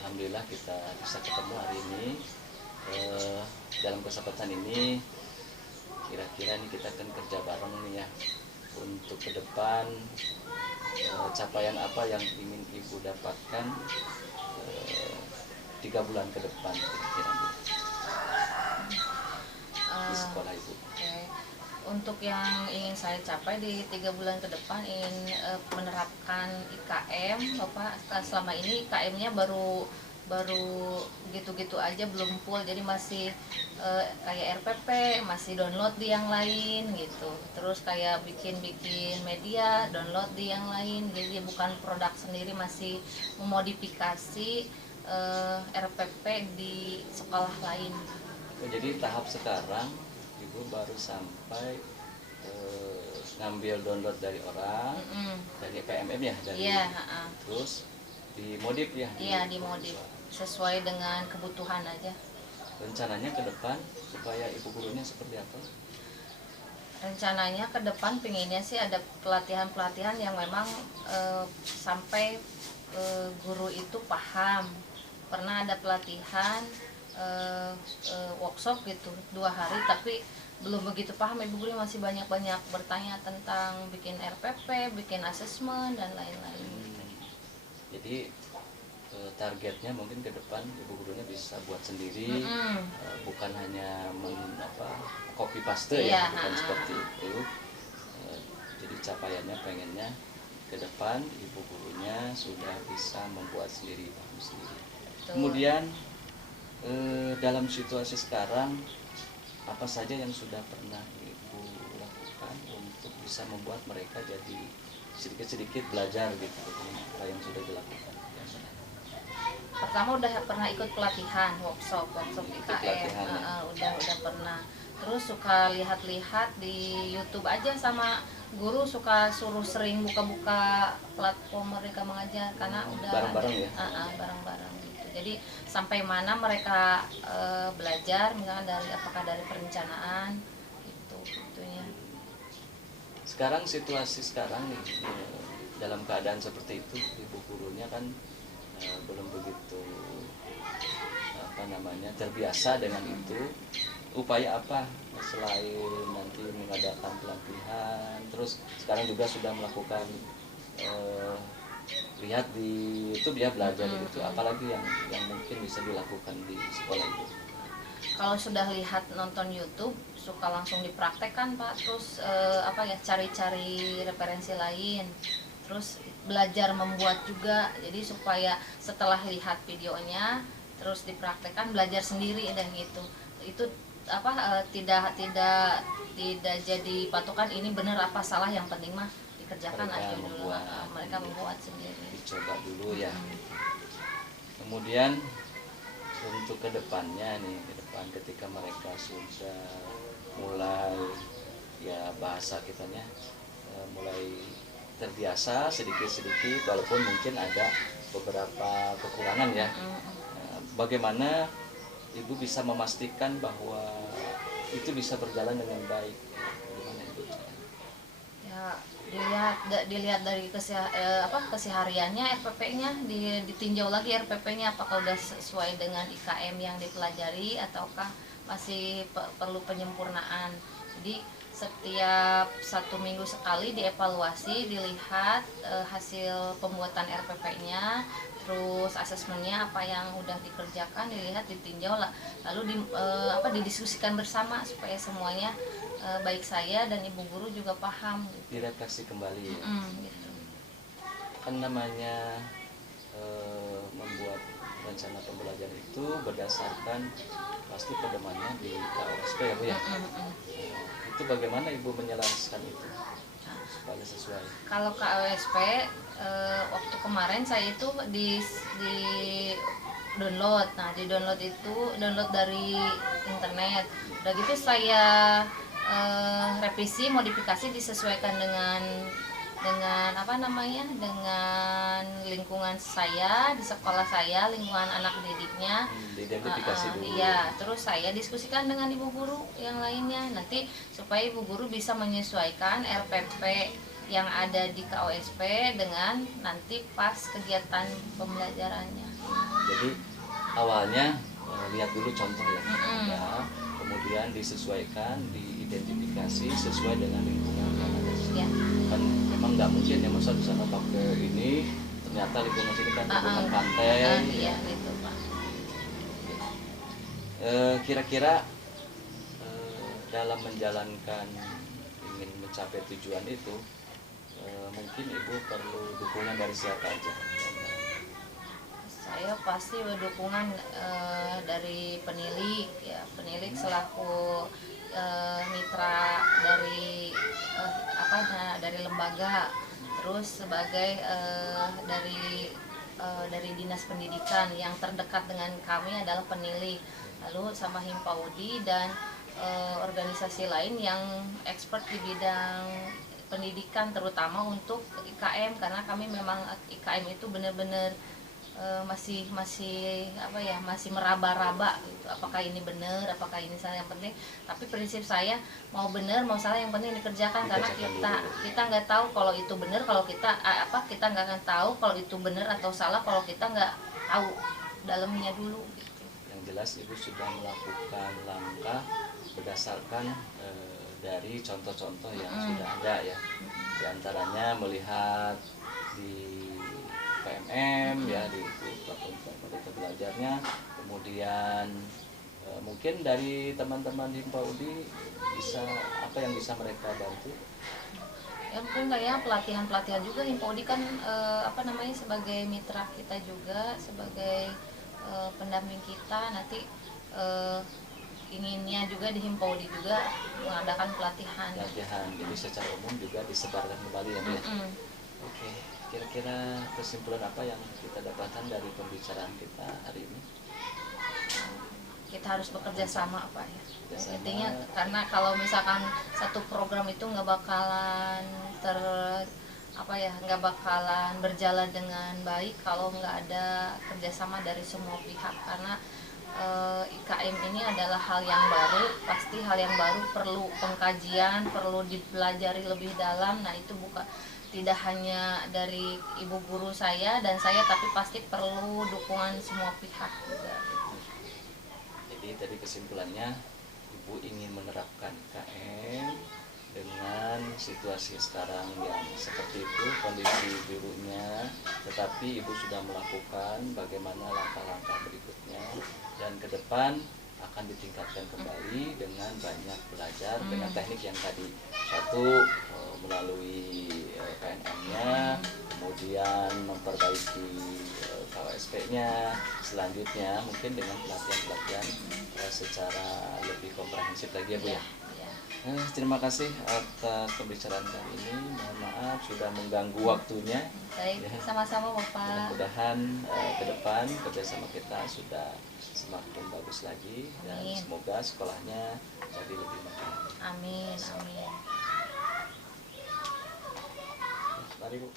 alhamdulillah kita bisa ketemu hari ini. Dalam kesempatan ini kira-kira nih kita akan kerja bareng nih ya untuk ke depan, capaian apa yang ingin ibu dapatkan 3 bulan ke depan kira-kira di sekolah ibu. Okay. Untuk yang ingin saya capai di 3 bulan ke depan, ingin menerapkan IKM. Bapak, selama ini IKM-nya baru gitu-gitu aja, belum full, jadi masih kayak RPP, masih download di yang lain gitu. Terus kayak bikin media, download di yang lain, jadi bukan produk sendiri, masih memodifikasi RPP di sekolah lain. Jadi tahap sekarang ibu baru sampai ngambil download dari orang, dari PMM ya, dari terus dimodif ya. Iya, dimodif sesuai dengan kebutuhan aja. Rencananya ke depan supaya ibu gurunya seperti apa? Rencananya ke depan pengennya sih ada pelatihan-pelatihan yang memang sampai guru itu paham. Pernah ada pelatihan workshop gitu 2 hari, tapi belum begitu paham, ibu guru masih banyak-banyak bertanya tentang bikin RPP, bikin asesmen dan lain-lain. Jadi targetnya mungkin ke depan ibu gurunya bisa buat sendiri, bukan hanya copy paste ya, bukan seperti itu. Jadi capaiannya pengennya ke depan ibu gurunya sudah bisa membuat sendiri, paham sendiri. Kemudian dalam situasi sekarang apa saja yang sudah pernah ibu lakukan untuk bisa membuat mereka jadi sedikit-sedikit belajar gitu, apa yang sudah dilakukan? Pertama udah pernah ikut pelatihan workshop IKM, udah pernah. Terus suka lihat-lihat di YouTube aja, sama guru suka suruh sering buka-buka platform mereka mengajar, karena udah bareng-bareng ya. Bareng-bareng gitu. Jadi sampai mana mereka belajar, misalnya apakah dari perencanaan gitunya. Sekarang situasi sekarang nih, dalam keadaan seperti itu ibu gurunya kan belum begitu terbiasa dengan itu. Upaya apa selain nanti mengadakan pelatihan, terus sekarang juga sudah melakukan lihat di YouTube ya, belajar itu, apalagi yang mungkin bisa dilakukan di sekolah itu? Kalau sudah lihat nonton YouTube suka langsung dipraktekkan Pak, terus cari-cari referensi lain, terus belajar membuat juga, jadi supaya setelah lihat videonya terus dipraktekkan, belajar sendiri dan gitu. Itu tidak jadi patokan ini benar apa salah, yang penting mah dikerjakan aja dulu. Mereka membuat sendiri, dicoba dulu ya. Kemudian untuk kedepannya nih, ketika mereka sudah mulai ya bahasa kitanya mulai terbiasa sedikit-sedikit, walaupun mungkin ada beberapa kekurangan ya. Bagaimana ibu bisa memastikan bahwa itu bisa berjalan dengan baik? Bagaimana ibu? Ya dilihat dari kesehariannya, RPP-nya ditinjau lagi, RPP-nya apakah udah sesuai dengan IKM yang dipelajari ataukah masih perlu penyempurnaan. Jadi setiap 1 minggu sekali dievaluasi, dilihat hasil pembuatan RPP-nya, terus asesmennya apa yang udah dikerjakan, dilihat, ditinjau lah, lalu didiskusikan bersama supaya semuanya baik saya dan ibu guru juga paham gitu. Direfleksi kembali ya. Gitu. Kan namanya membuat rencana pembelajaran itu berdasarkan pasti pedomannya di KOSP ya Bu ya. Itu bagaimana ibu menjelaskan itu supaya sesuai? Kalau KOSP waktu kemarin saya itu di download. Nah, di download itu download dari internet. Udah gitu saya revisi, modifikasi, disesuaikan dengan dengan lingkungan saya di sekolah saya, lingkungan anak didiknya. Diidentifikasi dulu. Iya, terus saya diskusikan dengan ibu guru yang lainnya nanti supaya ibu guru bisa menyesuaikan RPP yang ada di KOSP dengan nanti pas kegiatan pembelajarannya. Jadi awalnya lihat dulu contoh yang ada, kemudian disesuaikan, diidentifikasi sesuai dengan lingkungan yang ada. Ya. Kan memang nggak mungkin ya masa di sana pakai ini, ternyata lingkungan sini kan lingkungan pantai. Iya, gitu Pak. Kira-kira dalam menjalankan ingin mencapai tujuan itu, mungkin Ibu perlu dukungan dari siapa aja? Saya pasti dukungan dari penilik ya, penilik selaku mitra dari dari lembaga, terus sebagai dari dinas pendidikan yang terdekat dengan kami adalah penilik, lalu sama Himpaudi dan organisasi lain yang expert di bidang pendidikan terutama untuk IKM, karena kami memang IKM itu benar-benar masih meraba-raba gitu. Apakah ini benar, apakah ini salah, yang penting tapi prinsip saya mau benar mau salah yang penting dikerjakan, karena kita nggak tahu kalau itu benar, kalau kita nggak akan tahu kalau itu benar atau salah kalau kita nggak tahu dalamnya dulu gitu. Yang jelas Ibu sudah melakukan langkah berdasarkan dari contoh-contoh yang sudah ada ya, di antaranya melihat di PMM ya, di platform Merdeka Belajarnya, kemudian mungkin dari teman-teman di Himpaudi bisa apa yang bisa mereka bantu? Ya mungkin kayak pelatihan juga. Himpaudi kan sebagai mitra kita juga, sebagai pendamping kita, nanti inginnya juga di Himpaudi juga mengadakan pelatihan. Jadi secara umum juga disebarkan kembali ya Bu. Oke, kira-kira kesimpulan apa yang kita dapatkan dari pembicaraan kita hari ini? Kita harus bekerja sama Pak ya. Intinya karena kalau misalkan satu program itu nggak bakalan berjalan dengan baik kalau nggak ada kerjasama dari semua pihak, karena IKM ini adalah hal yang baru, pasti hal yang baru perlu pengkajian, perlu dipelajari lebih dalam. Nah itu tidak hanya dari ibu guru saya dan saya, tapi pasti perlu dukungan semua pihak juga. Jadi tadi kesimpulannya Ibu ingin menerapkan IKM dengan situasi sekarang yang seperti itu kondisi birunya, tetapi Ibu sudah melakukan bagaimana langkah-langkah berikutnya dan ke depan akan ditingkatkan kembali dengan banyak belajar dengan teknik yang tadi, satu melalui PNM-nya, kemudian memperbaiki KWSP-nya, selanjutnya mungkin dengan pelatihan-pelatihan secara lebih komprehensif lagi ya Bu ya. Terima kasih atas pembicaraan kali ini. Mohon maaf sudah mengganggu waktunya. Baik, ya. Sama-sama Bapak. Mudah-mudahan ke depan kerjasama kita sudah semakin bagus lagi. Amin. Dan semoga sekolahnya jadi lebih makin. Amin. Mari Bu.